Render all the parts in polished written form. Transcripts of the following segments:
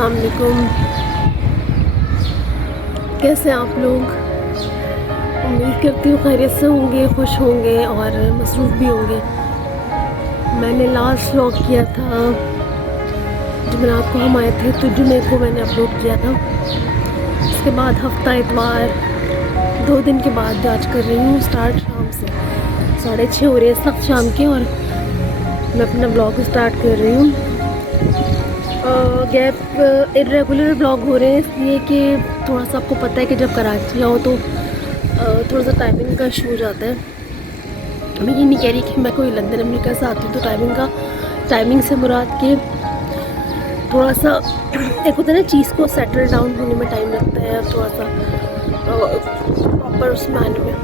अस्सलाम वालेकुम। कैसे हैं आप लोग? उम्मीद करती हूँ खैरियत से होंगे, खुश होंगे और मसरूफ़ भी होंगे। मैंने लास्ट व्लॉग किया था जुमेरात को हम आए थे, तो जुमे को मैंने अपलोड किया था। उसके बाद हफ्ता इतवार 2 दिन के बाद आज कर रही हूँ स्टार्ट शाम से। 6:30 हो रहे हैं इस वक्त शाम के और मैं अपना ब्लॉग स्टार्ट कर रही हूँ। गैप इरेगुलर ब्लॉग हो रहे हैं इसलिए कि थोड़ा सा आपको पता है कि जब कराची आओ तो थोड़ा सा टाइमिंग का इशू हो जाता है। मैं ये नहीं कह रही कि मैं कोई लंदन अमेरिका से आती हूँ तो टाइमिंग से मुराद के थोड़ा सा एक होता है ना, चीज़ को सेटल डाउन होने में टाइम लगता है, थोड़ा सा प्रॉपर उसमें आने में।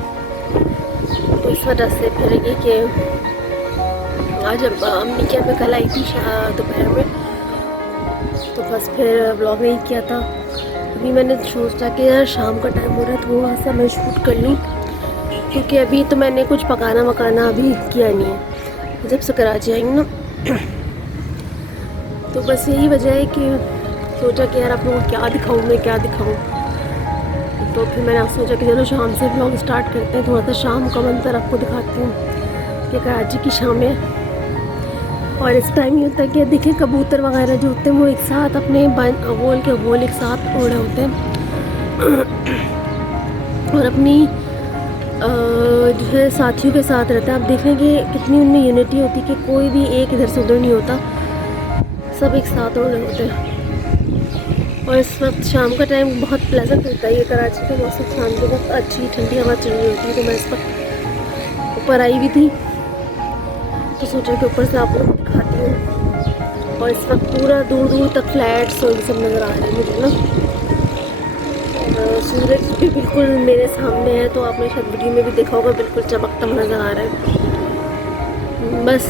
तो इस वजह से फिर ये कि आज अम्मी के मैं कल आई थी दोपहर में, तो बस फिर ब्लॉग नहीं किया था। अभी मैंने सोचा कि यार शाम का टाइम हो रहा है थोड़ा सा मैं शूट कर लूँ, क्योंकि अभी तो मैंने कुछ पकाना वकाना अभी किया नहीं है, जब से कराची आई ना। तो बस यही वजह है कि सोचा कि यार आप लोगों को क्या दिखाऊँ। तो फिर मैंने सोचा कि चलो शाम से ब्लॉग स्टार्ट करते हैं, थोड़ा सा शाम का मंजर आपको दिखाती हूँ कि कराची की शामें। और इस टाइम ये होता है कि देखिए कबूतर वगैरह जो होते हैं वो एक साथ अपने गोल एक साथ उड़े होते हैं और अपनी जो है साथियों के साथ रहते हैं। आप देख लें कि कितनी उनमें यूनिटी होती है कि कोई भी एक इधर से उधर नहीं होता, सब एक साथ उड़े होते हैं। और इस वक्त शाम का टाइम बहुत प्लेजेंट होता है, ये कराची का मौसम शाम के वक्त अच्छी ठंडी हवा चल रही होती है। तो मैं इस वक्त ऊपर आई भी थी तो सोचा कि ऊपर से आप लोग दिखाती हूँ। और इस वक्त पूरा दूर दूर तक फ्लैट्स और ये सब नज़र आ रहे हैं मुझे ना, और सूरज भी बिल्कुल मेरे सामने है, तो आपने शायद वीडियो में भी देखा होगा, बिल्कुल चमकता हुआ नज़र आ रहा है। बस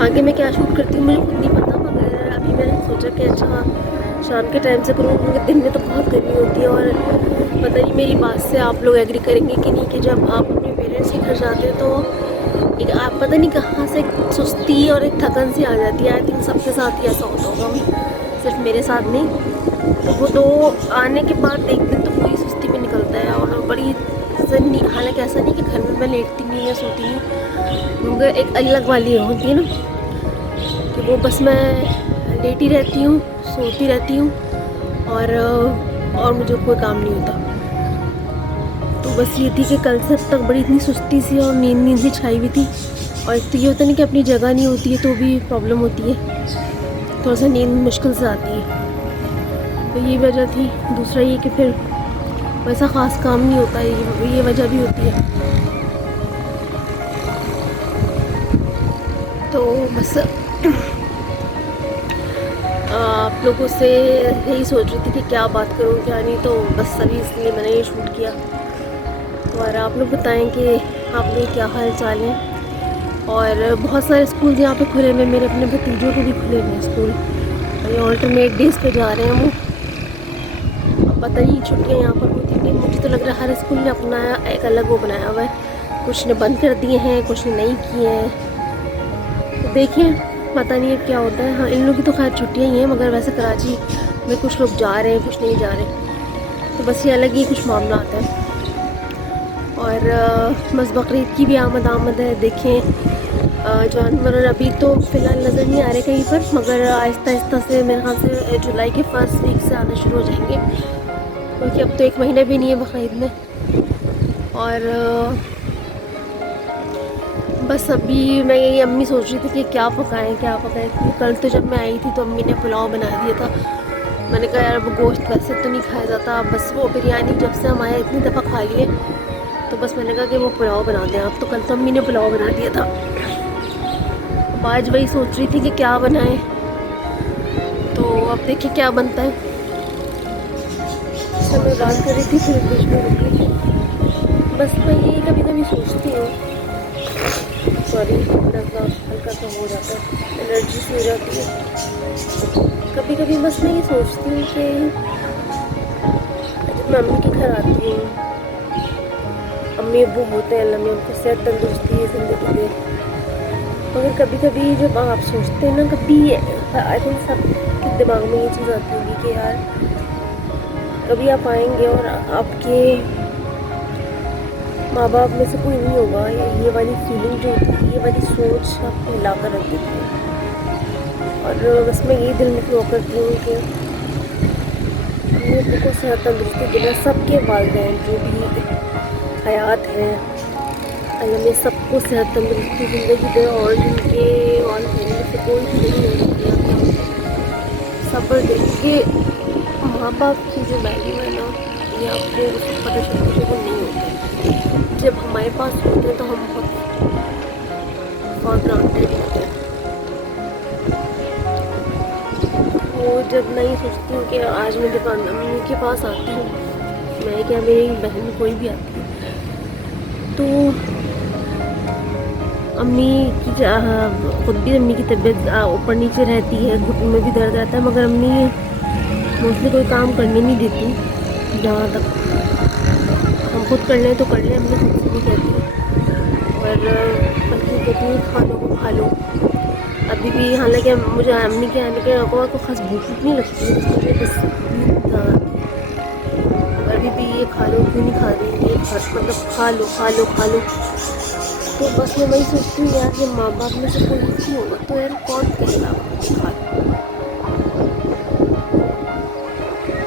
आगे मैं क्या शूट करती हूँ मुझे खुद नहीं पता, मगर अभी मैंने सोचा कि अच्छा शाम के टाइम से करूँ, क्योंकि दिन में तो बहुत गर्मी होती है। और पता नहीं मेरी बात से आप लोग एग्री करेंगे कि नहीं, कि जब आप अपने पेरेंट्स के घर जाते हैं तो एक आप पता नहीं कहाँ से एक सुस्ती और एक थकन सी आ जाती है। आई थिंक सबके साथ ही ऐसा होता होगा, सिर्फ मेरे साथ नहीं। तो वो 2 आने के बाद एक दिन तो पूरी सुस्ती में निकलता है और बड़ी हालांकि ऐसा नहीं कि घर में मैं लेटती नहीं या सोती नहीं, मगर एक अलग वाली होती है ना कि वो बस मैं लेटी रहती हूँ, सोती रहती हूँ और मुझे कोई काम नहीं होता। तो बस ये थी कि कल से अब तक बड़ी इतनी सुस्ती सी और नींद सी छाई हुई थी। और एक तो ये होता है ना कि अपनी जगह नहीं होती है तो भी प्रॉब्लम होती है, थोड़ा सा नींद मुश्किल से आती है। तो ये वजह थी। दूसरा ये कि फिर वैसा ख़ास काम नहीं होता है, ये वजह भी होती है। तो बस आप लोगों से यही सोच रही थी कि क्या बात करूँ क्या नहीं, तो बस अभी इसलिए मैंने ये शूट किया। और आप लोग बताएं कि आप लोग क्या हाल चाल है। और बहुत सारे स्कूल यहाँ पे खुले हुए, मेरे अपने भतीजों के भी खुले हुए हैं स्कूल, और ये ऑल्टरनेट डेज़ पे जा रहे हैं वो। अब पता नहीं छुट्टियाँ यहाँ पर होती नहीं, मुझे तो लग रहा है हर स्कूल ने अपना एक अलग वो बनाया हुआ है, कुछ ने बंद कर दिए हैं, कुछ ने नहीं किए हैं। तो देखिए पता नहीं अब क्या होता है। हाँ, इन लोगों की तो खैर छुट्टियाँ ही हैं, मगर वैसे कराची में कुछ लोग जा रहे हैं, कुछ नहीं जा रहे। तो बस ये अलग ही कुछ मामला आता है। और बस बकरीद की भी आमद है। देखें जानवर अभी तो फ़िलहाल नज़र नहीं आ रहे कहीं पर, मगर आहिस्ता आहिस्ता से मेरे ख्याल से जुलाई के फर्स्ट वीक से आना शुरू हो जाएंगे, क्योंकि अब तो 1 महीना भी नहीं है बकरीद में। और बस अभी मैं यही अम्मी सोच रही थी कि क्या पकाएं। कल तो जब मैं आई थी तो अम्मी ने पुलाव बना दिया था। मैंने कहा यार वो गोश्त वैसे तो नहीं खाया जाता, बस वो बिरयानी जब से हम आए इतनी दफ़ा खा लिए, तो बस मैंने कहा कि वो पुलाव बना दें आप। तो कल तो अम्मी ने पुलाव बना दिया था, अब आज वही सोच रही थी कि क्या बनाएं। तो अब देखिए क्या बनता है। सब मैं बात कर रही थी फिर बीच में रुक गई। बस मैं यही कभी कभी सोचती हूँ, सॉरी हल्का सा हो जाता है, एनर्जी से हो जाती है कभी कभी। बस मैं ये सोचती हूँ कि जब मैं अम्मी के घर आती हूँ, अम्मी अब्बू होते हैं, अल्लाह में उनको सेहत तंदुरुस्ती ज़िंदगी दे, मगर कभी कभी जब आप सोचते हैं ना, कभी आई थिंक सबके दिमाग में ये चीज़ आती होगी कि यार कभी आप आएंगे और आपके माँ बाप में से कोई नहीं होगा, ये वाली फीलिंग जो होती है, ये वाली सोच आपको हिला कर रख देती है। और बस मैं ये दिल में फ्लो करती हूँ कि मेरे को सेहत तंदुरुस्ती देना सबके वालिदैन जो भी हयात हैं, अल्लाह में सबको सेहत तंदुरुस्ती ज़िंदगी दे, और जिनके वालिदैन में से कोई भी नहीं होती सब्र दे के माँ बाप की जो वैल्यू है ना, ये आपको पता चलती है वो नहीं होती। जब हमारे पास होते हैं तो हम बहुत ग्रांटेड होते हैं। वो जब मैं ये सोचती हूँ कि आज मैं दुकान मम्मी के पास आती हूँ, मैं क्या मेरी बहन कोई भी आती है तो अम्मी की खुद भी अम्मी की तबीयत ऊपर नीचे रहती है, घुटनों में भी दर्द रहता है, मगर अम्मी मोस्टली कोई काम करने नहीं देती। जहाँ तक हम खुद कर लें तो कर लें, अम्मी खुद से नहीं कहती, और बल्कि कहती है खानों को खा लो। अभी भी हालांकि मुझे अम्मी के आने के को खास भूख नहीं लगती है, मुझे बस अभी भी ये खा लो, क्यों नहीं खा रही, ये मतलब खा लो खा लो खा लो। तो बस मैं वही सोचती हूँ यार, ये माँ बाप में से कोई नहीं होगा तो यार कौन कहेगा खा लो।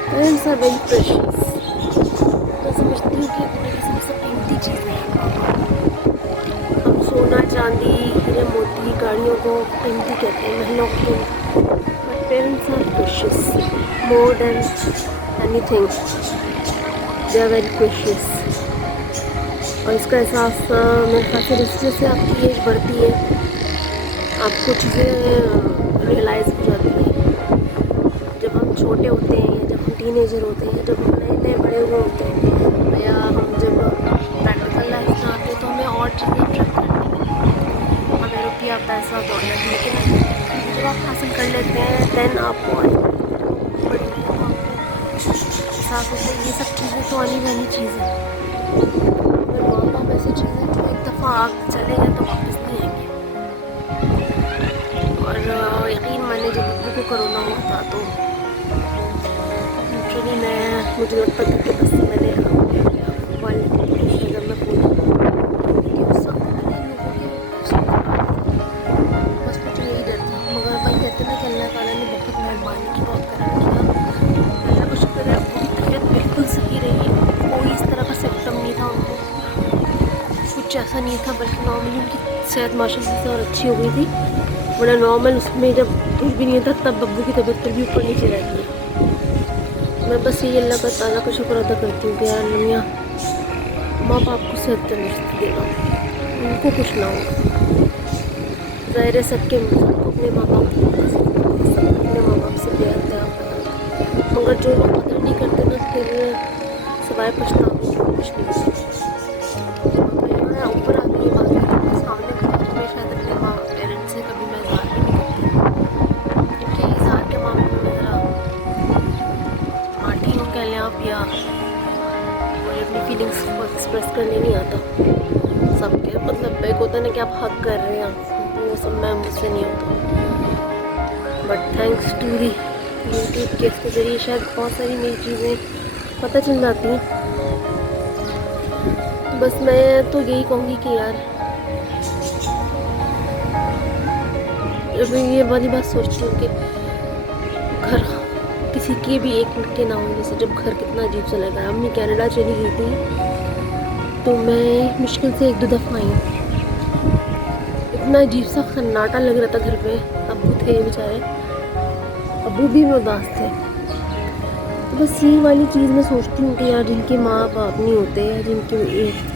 Parents are very precious. मैं समझती हूँ कि दुनिया की सबसे कीमती चीज़ें हैं। हम सोना चांदी हीरे मोती गाड़ियों को कीमती कहते हैं, महलों को, but parents are precious more than anything, they are very precious. और इसका एहसास मेरे ख्याल से जैसे जैसे आपकी एज बढ़ती है आपको चीज़ें रियलाइज़ हो जाती हैं। जब हम छोटे होते हैं या जब हम टीनेजर होते हैं, जब हम नए नए बड़े हुए होते हैं, या हम जब प्रैक्टिकल लाइफ में आते हैं तो हमें और चीज़ें अट्रैक्ट करती हैं, हमें रुपया पैसा दौड़ना। लेकिन जब आप हासिल कर लेते हैं दैन आपको बड़ी एहसास होता है ये सब चीज़ें तो आनी वाली चीज़ है। ऐसी चीज़ें जो एक दफ़ा आग चले गए तो वापस नहीं आएंगे। और यकीन माने जब बब्बू को कोरोना हुआ था तो लिटरली मुझे लगता था कि बस मैंने जब मैं बस मुझे यही डर था। मगर वही कहते ना कि अल्लाह ताला ने बहुत मेहरबानी की, बहुत करम किया। अल्लाह का शुक्र है अपनी तबीयत बिल्कुल सही रही, कोई इस तरह का सिम्टम नहीं था उनको, कुछ ऐसा नहीं था, बल्कि नॉर्मली उनकी सेहत माशाल्लाह से और अच्छी हो गई थी। वरना नॉर्मल उसमें जब कुछ भी नहीं था तब बब्बू की तबीयत फिर भी ऊपर नीचे रहती है। मैं बस यही अल्लाह का ताला का शुक्र अदा करती हूँ कि यार मियाँ माँ बाप को सेहत तंदुरुस्ती देगा, उनको कुछ ना हो। ज़ाहिर है सबको अपने माँ बाप अपने माँ बाप से प्यार था, मगर जो लोग कदर नहीं करते ना फिर सिवाय पछतावे कुछ नहीं। ऊपर आती है बात सामने तो मैं शायद अपने माँ पेरेंट्स से कभी मैं इज़हार भी नहीं करती, क्योंकि इज़हार के मामले में ज़रा माटी हूँ कह लें आप, या मुझे अपनी फीलिंग्स को एक्सप्रेस करने नहीं आता। सबके मतलब एक होता है ना कि आप हक कर रहे हैं, वो सब मैं मुझसे नहीं होता। But thanks to the YouTube के इसके ज़रिए शायद बहुत सारी नई चीज़ें पता चल जाती हैं। बस मैं तो यही कहूँगी कि यार अभी ये वाली बात सोचती हूँ कि घर किसी के भी एक मिनट के ना हो, जैसे जब घर कितना अजीब सा लगा। अम्मी कनाडा चली गई थी तो मैं मुश्किल से 1-2 दफ़ा आई, इतना अजीब सा खन्नाटा लग रहा था घर पे। अब्बू थे बेचारे, अब्बू भी उदास थे। बस ये वाली चीज़ मैं सोचती हूँ कि यार जिनके माँ बाप नहीं होते या जिनके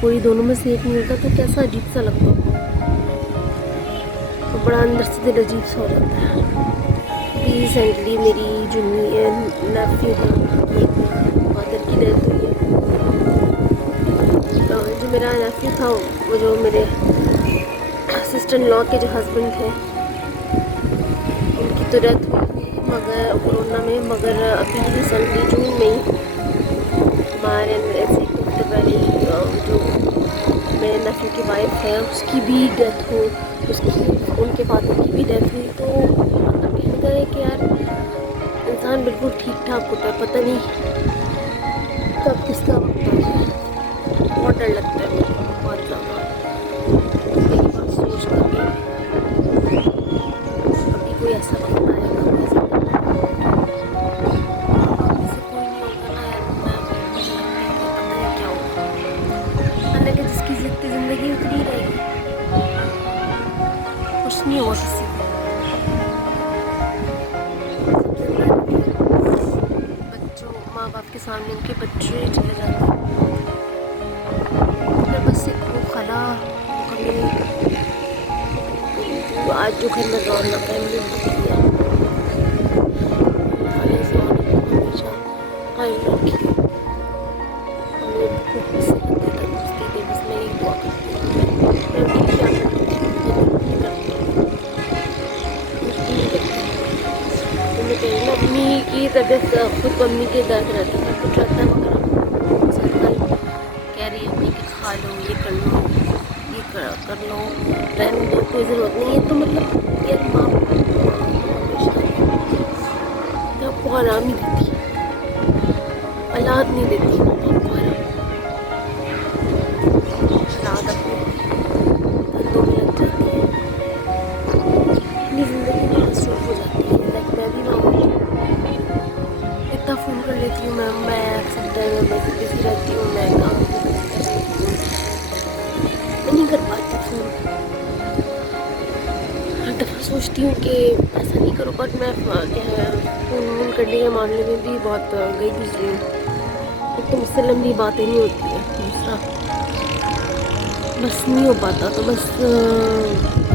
कोई दोनों में से एक नहीं होता तो कैसा अजीब सा लगता है, तो बड़ा अंदर से दिल अजीब सा हो जाता है। रिसेंटली मेरी जो नेफ्यू है उनकी फादर की डेथ हुई है। तो जो मेरा नेफ्यू था वो जो मेरे सिस्टर इन लॉ के जो हस्बैंड थे उनकी तो डेथ हुई मगर कोरोना में, मगर अभी रिसेंटली जून में हमारे ऐसे हफ्ते पहले जो मेरे नेफ्यू की वाइफ है उसकी भी डेथ हो, उसकी उनके फादर की भी डेथ हुई। तो मतलब कहने लगता है कि यार इंसान बिल्कुल ठीक ठाक होता है, पता नहीं कब किसका वक्त आ जाए। बहुत डर लगता है मुझे, बहुत ज़्यादा। कई बार सोच कर भी कभी कोई ऐसा वक्त आएगा, ऐसा कोई नहीं होगा ना यार। मुझे लगता है कि पता नहीं क्या होगा। हालांकि जिसकी ज़िंदगी उतनी ही रहेगी, कुछ नहीं होगा किसी को। बच्चों, माँ बाप के सामने उनके बच्चे चले जाते हैं, फिर बस एक वो खला वो कभी आज जो घर में रौनक है मुझे दिखती है, खाली से हमेशा कायम रखी और ये बहुत खुशी रहती है, तंदुरुस्ती दे। बस मैं यही दुआ करती हूँ। मैं उनकी क्या करती हूँ, मैं कहीं मम्मी की तबीयत, खुद मम्मी के दर्द रहता है, कुछ रहता है मगर कह रही है मम्मी कि खा लो, ये कर लो, ये कर लो, रहने दो, कोई ज़रूरत नहीं है। तो मतलब यार माँ आपको आराम ही देती है, औलाद नहीं देती माँ बाप को आराम। औलाद अपने धंधों में लग जाती है, अपनी ज़िंदगी में मसरूफ़ हो जाती है। लाइक मैं भी माँ इतना फ़ोन कर लेती हूँ मैं सब टाइम मैं बिज़ी रहती हूँ, मैं काम भी कर लेती हूँ, मैं नहीं कर पाती फ़ोन। हर दफ़ा सोचती हूँ कि ऐसा नहीं करो, बट मैं क्या है फ़ोन करने के मामले में भी बहुत गई बिजी हूँ। एक तो मुझसे लंबी बातें नहीं होती है, दूसरा बस नहीं हो पाता। तो बस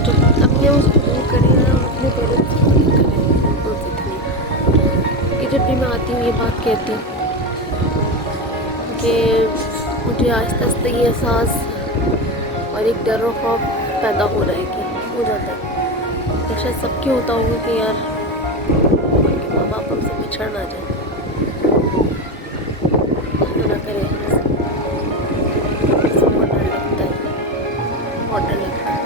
जब अपने उसको दूर करें ना, अपने पेरेंट्स को दूर करें तो सीखने कि जब भी मैं आती हूँ ये बात कहती हूँ कि मुझे आहिस्ता आहिस्ता ये एहसास और एक डर और खौफ पैदा हो रहा है कि हो जाता है कि शायद सबके होता होगा कि यार उनके माँ बाप हमसे बिछड़ ना जाए, ना करे। बहुत डर लगता है, बहुत डर लगता है।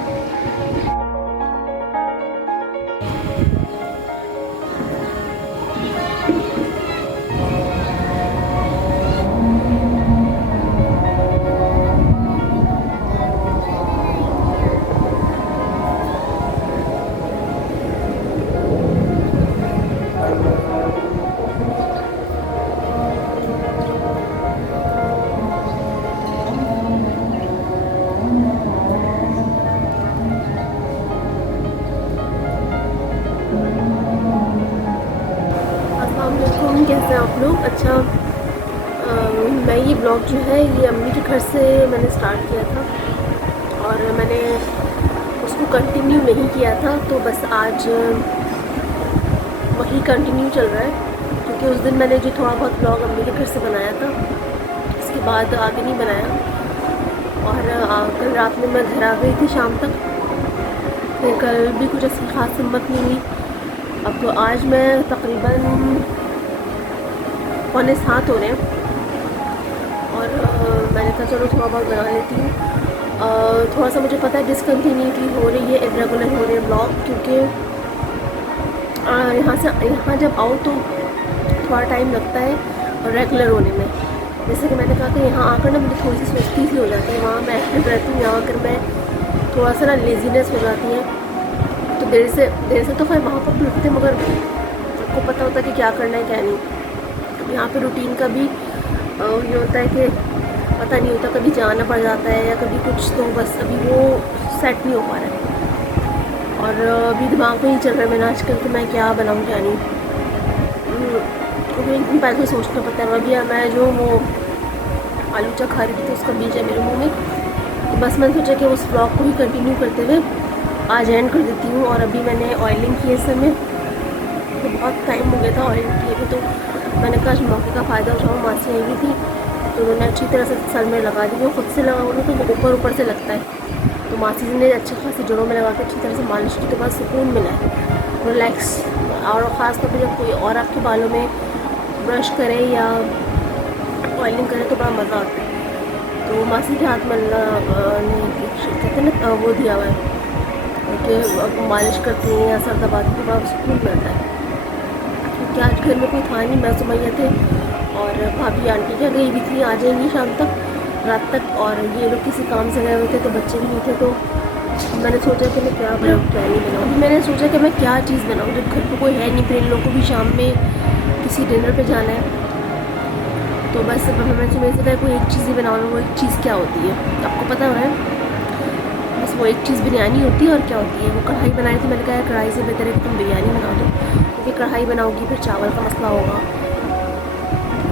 अस्सलामुअलैकुम, कैसे हैं आप लोग? अच्छा, मैं ये ब्लॉग जो है ये अम्मी के घर से मैंने स्टार्ट किया था और मैंने उसको कंटिन्यू नहीं किया था, तो बस आज वही कंटिन्यू चल रहा है। क्योंकि उस दिन मैंने जो थोड़ा बहुत ब्लॉग अम्मी के घर से बनाया था, उसके बाद आगे नहीं बनाया। और कल रात में मैं घर आ गई थी शाम तक, फिर कल भी कुछ ऐसी ख़ास हिम्मत नहीं हुई। अब तो आज मैं तकरीबन 6:45 हो रहे हैं और मैंने कहा चलो थोड़ा बहुत बना लेती हूँ। थोड़ा सा मुझे पता है डिसकंटिन्यूटी हो रही है, इरेगुलर हो रहे हैं ब्लॉग, क्योंकि यहाँ जब आओ तो थोड़ा टाइम लगता है और रेगुलर होने में। जैसे कि मैंने कहा कि यहाँ आकर ना मुझे थोड़ी सी सुस्ती सी हो जाती है, वहाँ मैं एक्टिव रहती हूँ, यहाँ आकर मैं थोड़ा सा ना लेजीनेस हो जाती है। तो देर से तो खैर वहाँ पर भी उठते, मगर आपको पता होता है कि क्या करना है क्या नहीं। यहाँ पे रूटीन का भी ये होता है कि पता नहीं होता, कभी जाना पड़ जाता है या कभी कुछ, तो बस अभी वो सेट नहीं हो पा रहा है। और अभी दिमाग में ही चल रहा है मैंने आजकल कि मैं क्या बनाऊँ क्या नहीं। क्योंकि एक दिन पहले तो सोचना पड़ता है। अभी मैं जो वो आलू चा खा रही थी तो उसका बीज है मेरे मुँह में, तो बस मैंने सोचा कि उस ब्लॉग को ही कंटिन्यू करते हुए आज एंड कर देती हूँ। और अभी मैंने ऑयलिंग की इस समय, तो बहुत टाइम हो गया था ऑयलिंग किए हुए, तो मैंने कहा मौके का फ़ायदा उठाऊँ। मासी आई हुई थी तो उन्होंने अच्छी तरह से सर में लगा दी। वो खुद से लगा ना तो वो ऊपर से लगता है, तो मासी जी ने अच्छी खासी जड़ों में लगा के अच्छी तरह से मालिश की, तो बहुत सुकून मिला है, रिलैक्स। और ख़ास तौर पर जब कोई और आपके बालों में ब्रश करे या ऑयलिंग करे तो बड़ा मज़ा आता है। तो मासी के हाथ में कहते हैं ना वो दिया हुआ है कि मालिश करती हैं या सर दबाती हैं तो बड़ा सुकून मिलता है। कि आज घर में कोई था नहीं, मैं सुमैया थे और भाभी आंटी क्या गई भी थी, आ जाएंगी शाम तक, रात तक, और ये लोग किसी काम से गए हुए थे तो बच्चे भी नहीं थे। तो मैंने सोचा कि मैं क्या बनाऊँ क्या नहीं बनाऊँ। मैंने सोचा कि मैं क्या चीज़ बनाऊँ जब घर पर कोई है नहीं, फिर इन लोगों को भी शाम में किसी डिनर पे जाना है। तो बस मैंने सुबह से कहा कोई एक चीज़ ही बनाऊँ। वो एक चीज़ क्या होती है आपको पता हो रहा है? बस वो एक चीज़ बिरयानी होती है। और क्या होती है? वो कढ़ाई बनाई थी। मैंने कहा कढ़ाई से बेहतर है कि तुम बिरयानी बना दो, क्योंकि कढ़ाई बनाओगी फिर चावल का मसला होगा,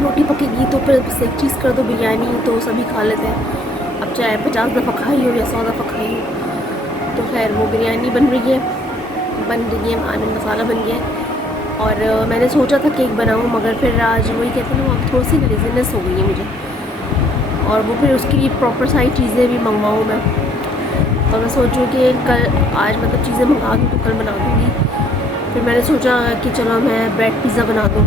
रोटी पकेगी, तो फिर बस एक चीज़ कर दो बिरयानी, तो सभी खा लेते हैं। अब चाहे 50 दफ़ा खाई हो या 100 दफ़ा खाई हो। तो खैर वो बिरयानी बन रही है आमिर मसाला बन गया है। और मैंने सोचा था केक बनाऊँ, मगर फिर आज वही कहते हैं ना, अब थोड़ी सी लेज़ीनेस हो गई है मुझे, और वो फिर उसके लिए प्रॉपर सारी चीज़ें भी मंगवाऊँ मैं। तो मैं सोचूँ कि कल आज मतलब चीज़ें मंगा दूँ तो कल बना दूँगी। फिर मैंने सोचा कि चलो मैं ब्रेड पिज़्ज़ा बना दूँ,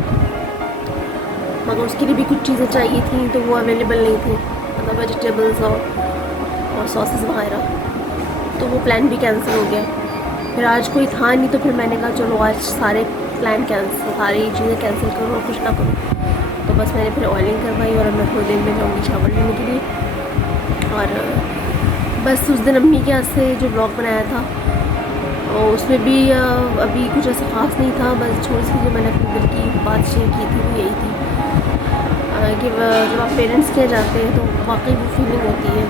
मगर उसके लिए भी कुछ चीज़ें चाहिए थी तो वो अवेलेबल नहीं थी, मतलब वेजिटेबल्स और सॉसेस वगैरह। तो वो प्लान भी कैंसिल हो गया। फिर आज कोई था नहीं, तो फिर मैंने कहा चलो आज सारे प्लान कैंसिल, सारी चीज़ें कैंसिल करो और कुछ ना करो। तो बस मैंने फिर ऑयलिंग करवाई और मैं थोड़ी देर में जाऊँगी चावल लेने के लिए। और बस उस दिन अम्मी के हाथ से जो ब्लॉग बनाया था और उसमें भी अभी कुछ ऐसा ख़ास नहीं था। बस छोटी सी जो मैंने अपने दिल की बात शेयर की थी वो यही थी कि जब आप पेरेंट्स के जाते हैं तो वाकई वो फीलिंग होती है।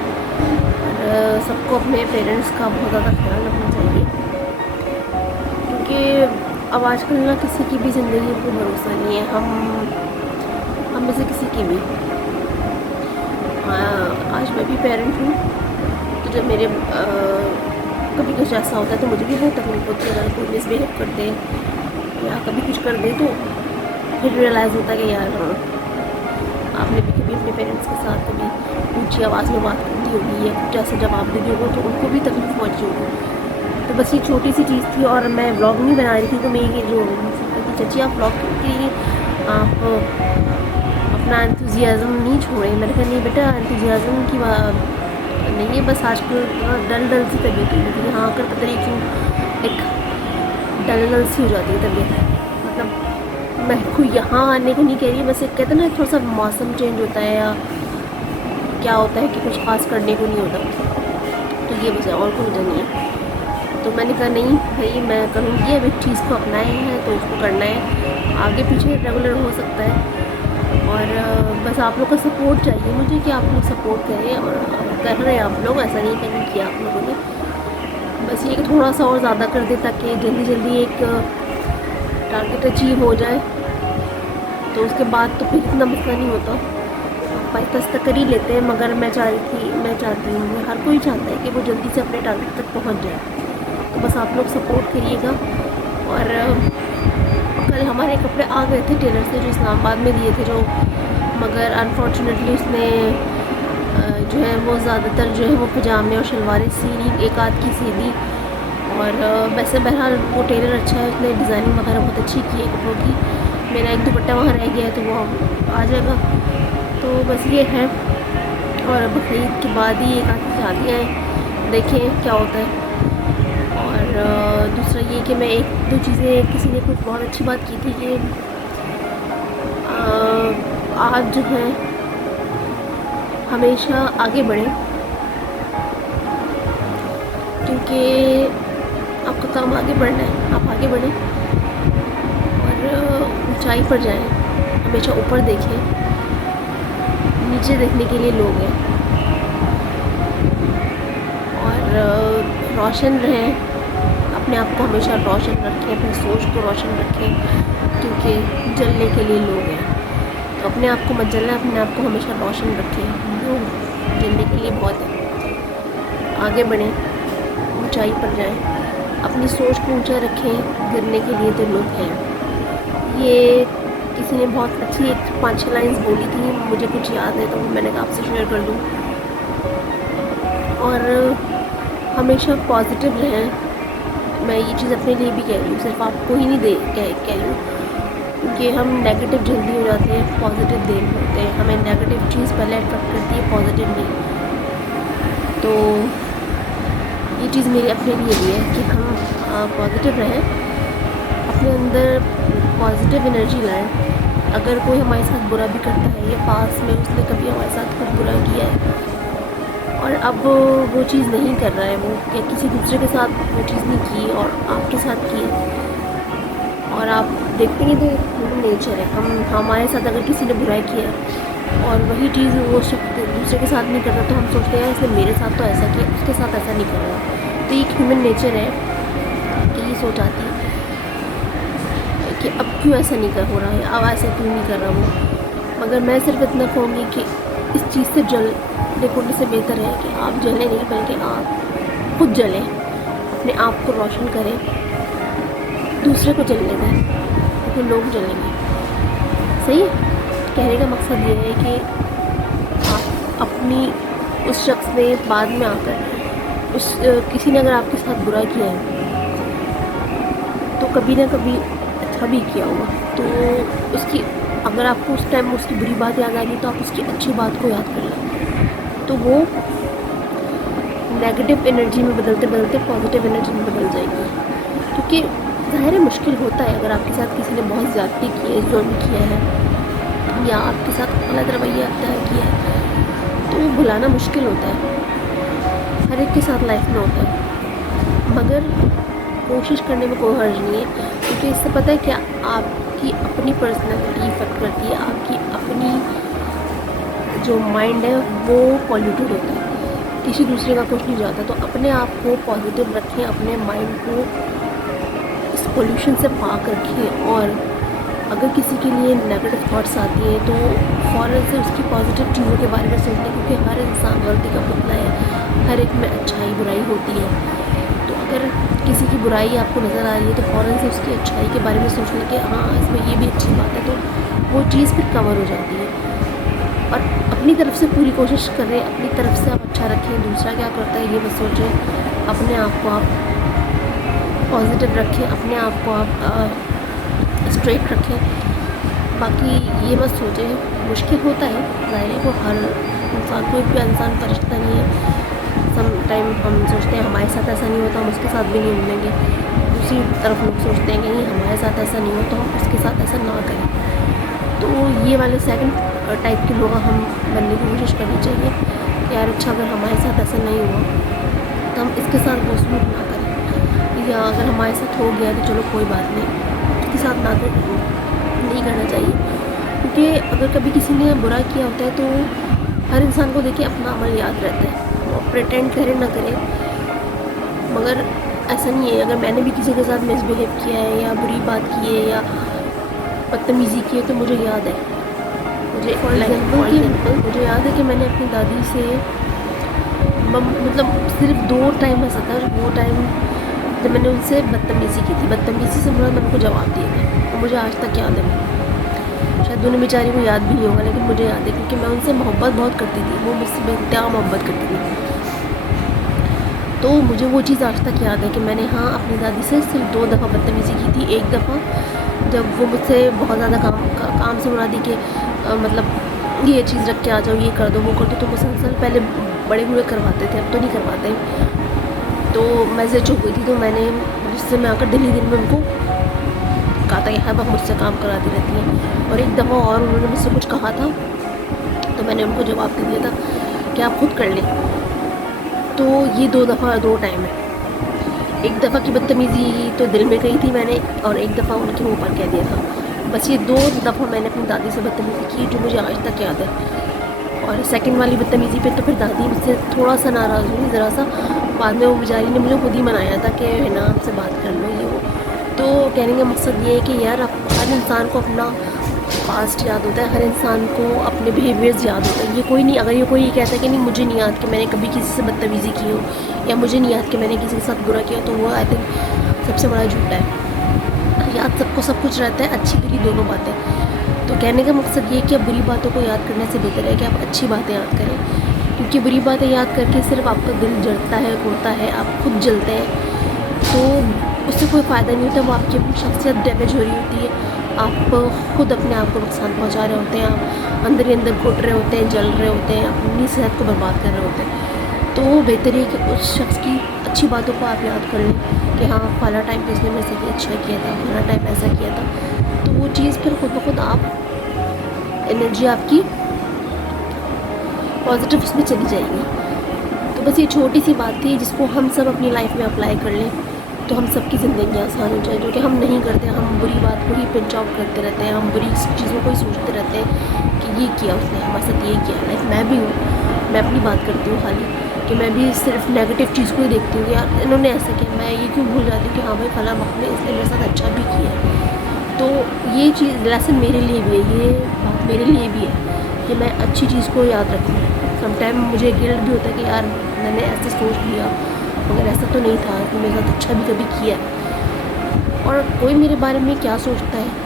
और सबको अपने पेरेंट्स का बहुत ज़्यादा ख्याल रखना चाहिए, क्योंकि अब आजकल ना किसी की भी ज़िंदगी को भरोसा नहीं है, हम में से किसी की भी। आज मैं भी पेरेंट हूँ, तो जब मेरे कभी कुछ ऐसा होता है तो मुझे भी बहुत तकलीफ होती है। अगर कोई मिसबिहेव कर दे या कभी कुछ कर दे तो फिर रियलाइज़ होता है कि यार आपने भी कभी अपने पेरेंट्स के साथ कभी ऊँची आवाज़ में बात करती होगी या कुछ ऐसा जवाब देती होगी तो उनको भी तकलीफ पहुँची होगी। तो बस ये छोटी सी चीज़ थी और मैं व्लॉग नहीं बना रही थी। तो मेरी जो चाची आप व्लॉग के लिए आप अपना एंथुजियाज़म नहीं छोड़े। मैंने कहा नहीं बेटा एंथुजियाज़म की बात नहीं है, बस आजकल डल सी तबीयत हो गई, यहाँ आकर पता नहीं क्यों एक डल सी हो जाती है तबीयत। मतलब मैं कोई यहाँ आने को नहीं कह रही, बस एक कहते हैं ना थोड़ा सा मौसम चेंज होता है या क्या होता है कि कुछ खास करने को नहीं होता, तो ये वजह और कोई वजह नहीं है। तो मैंने कहा नहीं भाई मैं करूँगी, अब एक चीज़ को अपनाए हैं तो उसको करना है, आगे पीछे रेगुलर हो सकता है। और बस आप लोग का सपोर्ट चाहिए मुझे कि आप लोग सपोर्ट करें, और कर रहे हैं आप लोग, ऐसा नहीं कहीं किया आप लोगों ने। बस ये कि थोड़ा सा और ज़्यादा कर दे ताकि जल्दी जल्दी एक टारगेट अचीव हो जाए, तो उसके बाद तो फिर इतना मसला नहीं होता। आहिस्ता कर ही लेते हैं, मगर मैं चाहती हूँ, हर कोई चाहता है कि वो जल्दी से अपने टारगेट तक पहुँच जाए। तो बस आप लोग सपोर्ट करिएगा। और कल हमारे कपड़े आ गए थे टेलर से जो इस्लामाबाद में दिए थे, जो मगर अनफॉर्चुनेटली उसने जो है वो ज़्यादातर जो है वो पजामे और शलवारें सी, एक आध की सी दी। और वैसे बहरहाल वो टेलर अच्छा है, उसने डिज़ाइनिंग वगैरह बहुत अच्छी की है कपड़ों की। मेरा एक दुपट्टा वहाँ रह गया है तो वो आ जाएगा। तो बस ये है। और बकरीद के बाद ही एक आध शादियाँ हैं, देखें क्या होता है। और दूसरा ये कि मैं एक दो चीज़ें, किसी ने कुछ बहुत अच्छी बात की थी कि आप जो है हमेशा आगे बढ़ें, क्योंकि आपका काम आगे बढ़ना है, आप आगे बढ़ें और ऊंचाई पर जाएं। हमेशा ऊपर देखें, नीचे देखने के लिए लोग हैं। और रोशन रहें, अपने आप को हमेशा रोशन रखें, अपनी सोच को रोशन रखें, क्योंकि जलने के लिए लोग हैं। तो अपने आप को मत जलना, अपने आप को हमेशा रोशन रखें, लोग जलने के लिए बहुत है। आगे बढ़ें, ऊंचाई पर जाएं, अपनी सोच को ऊंचा रखें, गिरने के लिए तो लोग हैं। ये किसी ने बहुत अच्छी एक 5-6 लाइन्स बोली थी, मुझे कुछ याद है तो मैंने कहा आपसे शेयर कर दूँ। और हमेशा पॉजिटिव रहें। मैं ये चीज़ अपने लिए भी कह रही हूँ, सिर्फ आपको ही नहीं कह रही हूँ, क्योंकि हम नेगेटिव जल्दी हो जाते हैं, पॉजिटिव देर में होते हैं। हमें नेगेटिव चीज़ पहले अट्रैक्ट करती है, पॉजिटिव नहीं। तो ये चीज़ मेरी अपने लिए भी है कि हम पॉजिटिव रहें, अपने अंदर पॉजिटिव एनर्जी लाएं। अगर कोई हमारे साथ बुरा भी करता है या पास में उसने कभी हमारे साथ कुछ बुरा किया है और अब वो चीज़ नहीं कर रहा है, वो या किसी दूसरे के साथ वो चीज़ नहीं की और आपके साथ की है, और आप देखते हैं तो ह्यूमन नेचर है, हमारे साथ अगर किसी ने बुराई किया है और वही चीज़ वो शख्स दूसरे के साथ नहीं करता तो हम सोचते हैं इसने मेरे साथ तो ऐसा किया, उसके साथ ऐसा नहीं कर रहा। तो एक ह्यूमन नेचर है कि ये सोच आती है कि अब क्यों ऐसा नहीं कर हो रहा है, अब ऐसा क्यों नहीं कर रहा वो। मगर मैं सिर्फ इतना कहूँगी कि इस चीज़ से जलने खोने से बेहतर है कि आप जलें नहीं, बल्कि आप खुद जलें, अपने आप को रोशन करें, दूसरे को जलने दें, तो लोग जलेंगे। सही है। कहने का मकसद ये है कि आप अपनी उस शख्स ने बाद में आकर किसी ने अगर आपके साथ बुरा किया है तो कभी ना कभी अच्छा भी किया होगा, तो उसकी अगर आपको उस टाइम उसकी बुरी बात याद आ गई तो आप उसकी अच्छी बात को याद कर लें, तो वो नेगेटिव एनर्जी में बदलते बदलते पॉजिटिव एनर्जी में बदल जाएगी। क्योंकि ज़ाहिर है मुश्किल होता है, अगर आपके साथ किसी ने बहुत ज़्यादती की है, जुल्म किया है या आपके साथ गलत रवैया अख्तियार किया है, तो वो भुलाना मुश्किल होता है, हर एक के साथ लाइफ में होता है। मगर कोशिश करने में कोई हर्ज नहीं है, क्योंकि इससे पता है क्या, आपकी अपनी पर्सनैलिटी इफेक्ट करती है, आपकी अपनी जो माइंड है वो पॉल्यूटेड होता है, किसी दूसरे का कुछ नहीं जाता। तो अपने आप को पॉजिटिव रखें, अपने माइंड को इस पोल्यूशन से पाक रखें, और अगर किसी के लिए नेगेटिव थॉट्स आती हैं तो फ़ौरन से उसकी पॉजिटिव चीज़ों के बारे में सोचें, क्योंकि हर इंसान गलती का पुतला है, हर एक में अच्छाई बुराई होती है। तो अगर किसी की बुराई आपको नज़र आ रही है तो फ़ौरन से उसकी अच्छाई के बारे में सोच लें कि हाँ इसमें ये भी अच्छी बात है, तो वो चीज़ फिर कवर हो जाती है। और अपनी तरफ से पूरी कोशिश करें, अपनी तरफ से आप अच्छा रखें, दूसरा क्या करता है ये मत सोचें, अपने आप को आप पॉजिटिव रखें, अपने आप को आप स्ट्रेट रखें। बाकी ये मत सोचें, मुश्किल होता है, ज़ाहिर है, वो हर इंसान, कोई भी इंसान फरिश्ता नहीं है। सम टाइम हम सोचते हैं हमारे साथ ऐसा नहीं होता, हम उसके साथ भी नहीं मिलेंगे, दूसरी तरफ लोग सोचते हैं कि नहीं हमारे साथ ऐसा नहीं हो तो हम उसके साथ ऐसा ना करें। तो ये वाले सेकंड टाइप के लोग हम बनने की कोशिश करनी चाहिए कि यार अच्छा अगर हमारे साथ ऐसा नहीं हुआ तो हम इसके साथ वो सलूक ना करें, या अगर हमारे साथ हो गया तो चलो कोई बात नहीं, उसके साथ ना नहीं करना चाहिए। क्योंकि अगर कभी किसी ने बुरा किया होता है तो हर इंसान को देखिए अपना अमल याद रहता है, वो प्रिटेंड करे ना करे, मगर ऐसा नहीं है। अगर मैंने भी किसी के साथ मिसबिहेव किया है या बुरी बात की है या बदतमीज़ी की है तो मुझे याद है, मुझे फॉर एग्जाम्पल मुझे याद है कि मैंने अपनी दादी से मतलब सिर्फ 2 टाइम ऐसा था, वो टाइम जब मैंने उनसे बदतमीज़ी की थी, बदतमीज़ी से मैंने उनको जवाब दिए थे, तो मुझे आज तक याद है। शायद उन्हें बेचारी को याद भी नहीं होगा, लेकिन मुझे याद है क्योंकि मैं उनसे मोहब्बत बहुत करती थी, वो मुझसे बेइंतहा मोहब्बत करती थी। तो मुझे वो चीज़ आज तक याद है कि मैंने हाँ अपनी दादी से सिर्फ 2 दफ़ा बदतमीज़ी की थी। एक दफ़ा जब वो मुझसे बहुत ज़्यादा काम से मुरादी के मतलब ये चीज़ रख के आ जाओ, ये कर दो, वो कर दो, तो मुसलसल पहले बड़े बूढ़े करवाते थे, अब तो नहीं करवाते। तो मैं से चुप हुई थी, तो मैंने गुस्से में आकर दिल्ली दिन में उनको कहा था कि हर वक्त मुझसे काम कराती रहती है। और एक दफ़ा और उन्होंने मुझसे कुछ कहा था तो मैंने उनको जवाब दे दिया था कि आप खुद कर लें। तो ये 2 टाइम है। एक दफ़ा की बदतमीज़ी तो दिल में कही थी मैंने, और एक दफ़ा उनके मुँह पर कह दिया था। बस ये 2 दफ़ा मैंने अपनी दादी से बदतमीज़ी की जो मुझे आज तक याद है। और सेकंड वाली बदतमीज़ी पे तो फिर दादी मुझसे थोड़ा सा नाराज़ हुई, ज़रा सा। बाद में वो बेचारी ने मुझे खुद ही मनाया था कि है ना हमसे बात कर लो, ये वो। तो कहने का मकसद ये है कि यार हर इंसान को अपना पास्ट याद होता है, हर इंसान को अपने बिहेवियर्स याद होता है। ये कोई नहीं, अगर ये कोई ये कहता है कि नहीं मुझे नहीं याद कि मैंने कभी किसी से बदतमीज़ी की हो, या मुझे नहीं याद कि मैंने किसी के साथ बुरा किया, तो वो आई थिंक सबसे बड़ा झूठा है। याद सबको सब कुछ रहता है, अच्छी बुरी दोनों बातें। तो कहने का मकसद ये है कि बुरी बातों को याद करने से बेहतर है कि आप अच्छी बातें याद करें, क्योंकि बुरी बातें याद करके सिर्फ आपका दिल जलता है, घुटता है, आप खुद जलते हैं, तो उससे कोई फ़ायदा नहीं होता। वो आपकी अपनी शख्सियत डैमेज हो रही होती है, आप खुद अपने आप को नुकसान पहुंचा रहे होते हैं, आप अंदर ही अंदर घुट रहे होते हैं, जल रहे होते हैं, अपनी सेहत को बर्बाद कर रहे होते हैं। तो बेहतर है कि उस शख्स की अच्छी बातों को आप याद कर लें कि हाँ फला टाइम पे इसने मेरे साथ ये अच्छा किया था, फला टाइम ऐसा किया था, तो वो चीज़ फिर खुद ब खुद आप एनर्जी आपकी पॉजिटिव उसमें चली जाएगी। तो बस ये छोटी सी बात थी जिसको हम सब अपनी लाइफ में अप्लाई कर लें तो हम सबकी ज़िंदगी आसान हो जाए, जो कि हम नहीं करते। हम बुरी बात को ही पिंच आउट करते रहते हैं, हम बुरी चीज़ों को ही सोचते रहते हैं कि ये किया उसने हमारे साथ, ये किया। लाइक मैं भी हूँ, मैं अपनी बात करती हूँ खाली कि मैं भी सिर्फ नेगेटिव चीज़ को ही देखती हूँ कि यार इन्होंने ऐसा किया। मैं ये क्यों भूल जाती हूँ कि हाँ भाई फला वक्त ने इसने मेरे साथ अच्छा भी किया है। तो ये चीज़ लेसन मेरे लिए भी है, ये बात मेरे लिए भी है कि मैं अच्छी चीज़ को याद रखूँ। समटाइम मुझे गिल्ट भी होता है कि यार मैंने ऐसे सोच लिया, मगर ऐसा तो नहीं था, तो मेरे साथ अच्छा भी कभी किया है। और कोई मेरे बारे में क्या सोचता है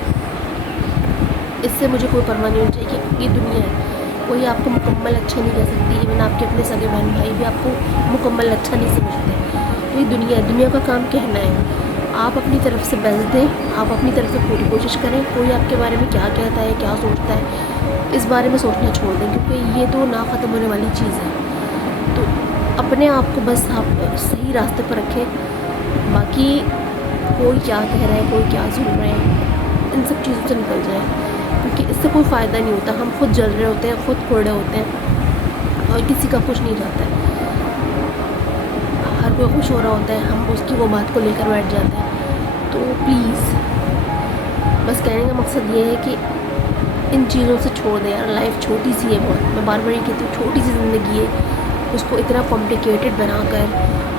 इससे मुझे कोई परवाह नहीं होनी चाहिए कि ये दुनिया है, कोई आपको मुकम्मल अच्छा नहीं कह सकती। इवन आपके अपने सगे बहन भाई भी आपको मुकम्मल अच्छा नहीं समझते। तो ये दुनिया है, दुनिया का काम कहना है। आप अपनी तरफ से बेस्ट दें, आप अपनी तरफ से पूरी कोशिश करें। कोई आपके बारे में क्या कहता है, क्या सोचता है, इस बारे में सोचना छोड़ दें, क्योंकि ये तो ना ख़त्म होने वाली चीज़ है। तो अपने आप को बस आप सही रास्ते पर रखें। बाकी कोई क्या कह रहा है, कोई क्या सुन रहे हैं, इन सब चीज़ों से निकल जाए, क्योंकि इससे कोई फ़ायदा नहीं होता। हम खुद जल रहे होते हैं, खुद कोड़े होते हैं और किसी का कुछ नहीं जाता है। हर कोई खुश हो रहा होता है, हम उसकी वो बात को लेकर बैठ जाते हैं। तो प्लीज़ बस कहने का मकसद ये है कि इन चीज़ों से छोड़ दें यार। लाइफ छोटी सी है बहुत, मैं बार बार ये कहती हूँ, छोटी सी ज़िंदगी है, उसको इतना कॉम्प्लिकेटेड बनाकर,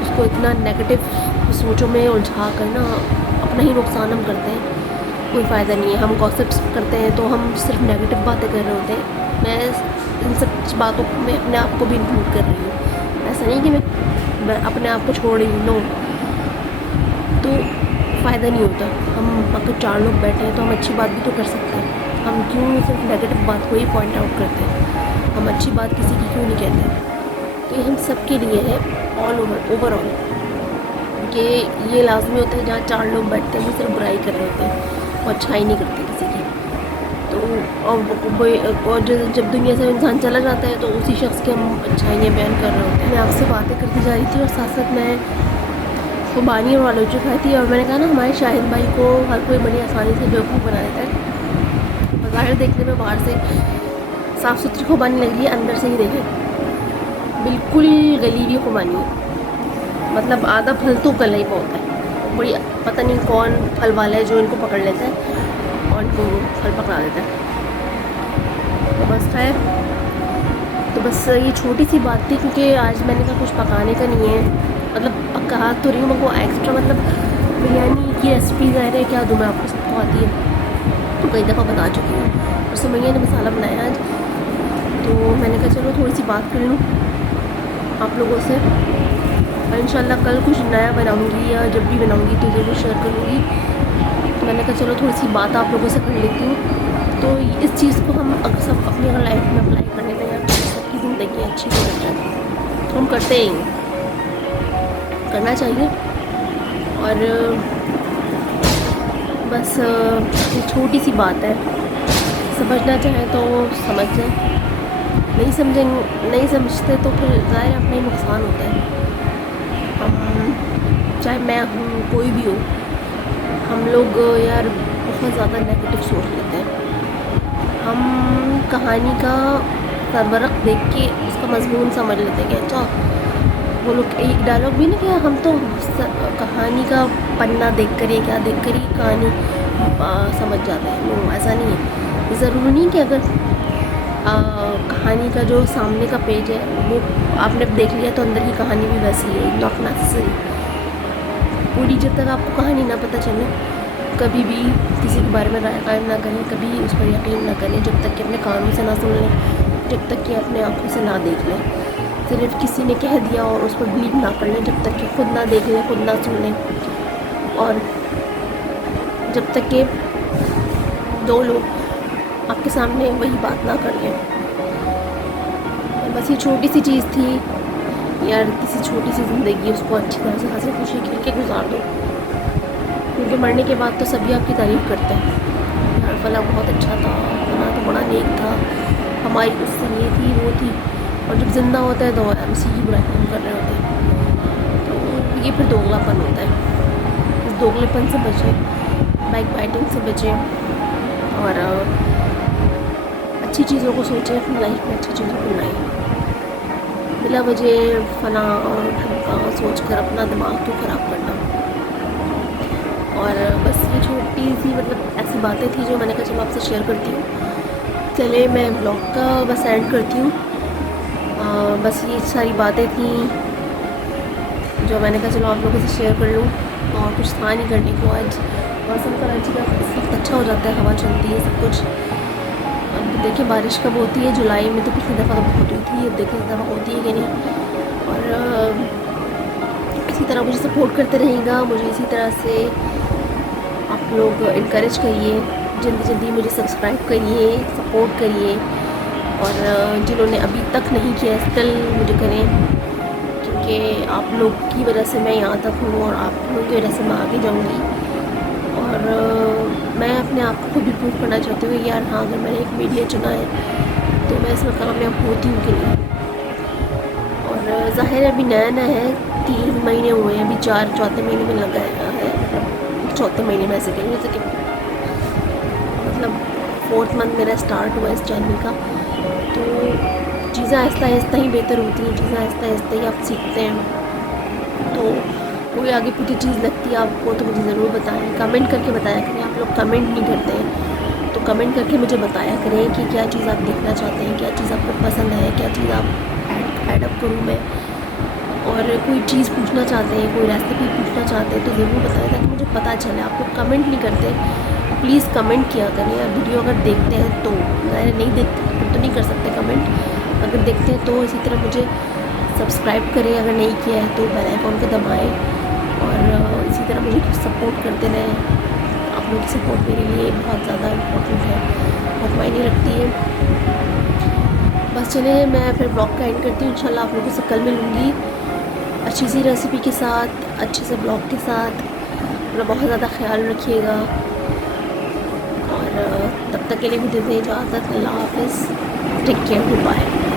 उसको इतना नेगेटिव सोचों में उलझा कर ना अपना ही नुकसान हम करते हैं। कोई फ़ायदा नहीं है। हम गॉसिप्स करते हैं तो हम सिर्फ नेगेटिव बातें कर रहे होते हैं। मैं इन सब बातों में अपने आप को भी इंक्लूड कर रही हूँ। ऐसा नहीं कि मैं अपने आप को छोड़ रही हूँ, नो। तो फ़ायदा नहीं होता। हम अगर 4 लोग बैठे हैं तो हम अच्छी बात भी तो कर सकते हैं। हम क्यों सिर्फ नेगेटिव बात को ही पॉइंट आउट करते हैं, हम अच्छी बात किसी की क्यों नहीं कहते। तो ये हम सब के लिए है, ऑल ओवरऑल, कि ये लाजमी होता है जहाँ 4 लोग बैठते हैं वो सिर्फ बुराई कर रहे होते हैं, वो अच्छाई नहीं करते किसी की। तो और जब दुनिया से इंसान चला जाता है तो उसी शख्स की हम अच्छाइयाँ बयान कर रहे होते हैं। मैं आपसे बातें करती जा रही थी और साथ साथ मैं खुबानी और आलोचना खाई थी, और मैंने कहा ना हमारे शाहिद भाई को हर कोई बड़ी आसानी से बेवकूफ़ बना देता है। बाहर देखने में बाहर से साफ़ सुथरी खुबानी लग रही है, अंदर से ही देखें बिल्कुल गली हुई खुबानी, मतलब आधा फल तो गला ही बहुत है। बड़ी पता नहीं कौन फल वाला है जो इनको पकड़ लेता है और इनको फल पकड़ा देता है। तो बस है, तो बस ये छोटी सी बात थी, क्योंकि आज मैंने कहा कुछ पकाने का नहीं है। मतलब कहा तो रही हूँ मैं को एक्स्ट्रा, मतलब बिरयानी की रेसिपी ज़ाहिर है क्या दूँ मैं आपको, सबको आती है तो कई दफ़ा बता चुकी हूँ। और सुमैया ने मसाला बनाया आज, तो मैंने कहा चलो थोड़ी सी बात कर लूँ आप लोगों से, और इंशाल्लाह कल कुछ नया बनाऊँगी या जब भी बनाऊँगी तो ज़रूर शेयर करूँगी। तो मैंने कहा चलो थोड़ी सी बात आप लोगों से कर लेती हूँ। तो इस चीज़ को हम अगर सब अपनी अगर लाइफ में अप्लाई कर लेते हैं, सबकी ज़िंदगी अच्छी हो जाती है। हम करते ही करना चाहिए। और बस ये छोटी सी बात है, समझना चाहें तो समझ जाए, नहीं समझते तो फिर ज़ाहिर अपना ही नुकसान होता है। हम चाहे मैं हूँ कोई भी हो, हम लोग यार बहुत ज़्यादा नेगेटिव सोच लेते हैं। हम कहानी का सरवरक देख के उसका मजमून समझ लेते हैं कि अच्छा, वो लोग एक डायलॉग भी ना कि हम तो कहानी का पन्ना देख कर या क्या देख कर ही कहानी समझ जाते हैं। नो, ऐसा नहीं है। ज़रूरी नहीं कि अगर कहानी का जो सामने का पेज है वो आपने देख लिया तो अंदर की कहानी भी वैसी है, नॉट नेसेसरी। पूरी जब तक आपको कहानी ना पता चले, कभी भी किसी के बारे में राय कायम ना करें, कभी उस पर यकीन ना करें जब तक कि अपने कानों से ना सुन लें, जब तक कि अपने आँखों से ना देख लें। सिर्फ किसी ने कह दिया और उस पर बिलीव ना कर लें, जब तक कि खुद ना देख लें, खुद ना सुन लें, और जब तक कि 2 लोग आपके सामने वही बात ना कर लें। बस ये छोटी सी चीज़ थी यार, किसी छोटी सी ज़िंदगी उसको अच्छी तरह से हंसी खुशी खेल के गुजार दो, क्योंकि मरने के बाद तो सभी आपकी तारीफ़ करते हैं। यार फला बहुत अच्छा था, फला तो बड़ा नेक था, हमारी उससे ये थी वो थी, और जब ज़िंदा होता है तो MC की बुराई हम कर रहे होते हैं। तो ये फिर दोगलापन होता है। इस दोगलेपन से बचें, बाइक बाइटिंग से बचें और अच्छी चीज़ों को सोचें, अपनी लाइफ में अच्छी चीज़ों को लाएं। बिला वजह फना और ढंका सोच कर अपना दिमाग क्यों ख़राब करना। और बस ये छोटी सी मतलब ऐसी बातें थी जो मैंने कहा चलो आपसे शेयर करती हूँ। चले मैं ब्लॉग का बस एंड करती हूँ। बस ये सारी बातें थी जो मैंने कहा चलो आप लोगों से शेयर कर लूँ, और कुछ था नहीं करने को। आज मौसम कराची का इस वक्त अच्छा हो जाता है, हवा चलती है, सब कुछ। अब देखिए बारिश कब होती है, जुलाई में तो पिछली दफ़ा तो बहुत हुई थी, अब देखिए इस दफ़ा होती है कि नहीं। और इसी तरह मुझे सपोर्ट करते रहेगा, मुझे इसी तरह से आप लोग इनकरेज करिए, जल्दी जल्दी मुझे सब्सक्राइब करिए, सपोर्ट करिए। और जिन्होंने अभी तक नहीं किया स्टिल मुझे करें, क्योंकि आप लोग की वजह से मैं यहाँ तक हूँ और आप लोगों की वजह से मैं आगे जाऊँगी। और मैं अपने आप को भी प्रूव करना चाहती हूँ यार हाँ, अगर मैंने एक मीडिया चुना है तो मैं इसमें कामयाब होती हूँ कि नहीं। और ज़ाहिर है अभी नया नया है, 3 महीने हुए हैं, अभी चौथे महीने में लगा है, मतलब चौथे महीने में ऐसे कहीं जैसे कि मतलब 4th मंथ मेरा स्टार्ट हुआ इस चैनल का। तो चीज़ें आहिस्ता आहिस्ता ही बेहतर होती हैं, चीज़ें आहिस्ता आहिस्ता ही आप सीखते हैं। तो कोई आगे पीछे चीज़ लगती है आपको तो मुझे ज़रूर बताएं, कमेंट करके बताया करें। आप लोग कमेंट नहीं करते हैं तो कमेंट करके मुझे बताया करें कि क्या चीज़ आप देखना चाहते हैं, क्या चीज़ आपको पसंद है, क्या चीज़ आप ऐड अप करूँ मैं। और कोई चीज़ पूछना चाहते हैं, कोई रेसिपी पूछना चाहते हैं तो ज़रूर बताएं ताकि मुझे पता चले। आप लोग कमेंट नहीं करते, प्लीज़ कमेंट किया करें। वीडियो अगर देखते हैं तो, अगर नहीं देखते फिर तो नहीं कर सकते कमेंट, अगर देखते हैं तो इसी तरह मुझे सब्सक्राइब करें, अगर नहीं किया है तो बेल आइकॉन को दबाएं। और इसी तरह मुझे सपोर्ट करते रहें। आप लोग की सपोर्ट मेरे लिए बहुत ज़्यादा इम्पोर्टेंट है, बहुत मायने रखती है। बस चलिए मैं फिर ब्लॉग का एंड करती हूँ। इंशाल्लाह आप लोगों से कल मिलूँगी अच्छी सी रेसिपी के साथ, अच्छे से ब्लॉग के साथ। अपना बहुत ज़्यादा ख्याल रखिएगा और तब तक के लिए मुझे दें इजाज़त। अल्लाह हाफ़िज़, टेक केयर, गुड बाय।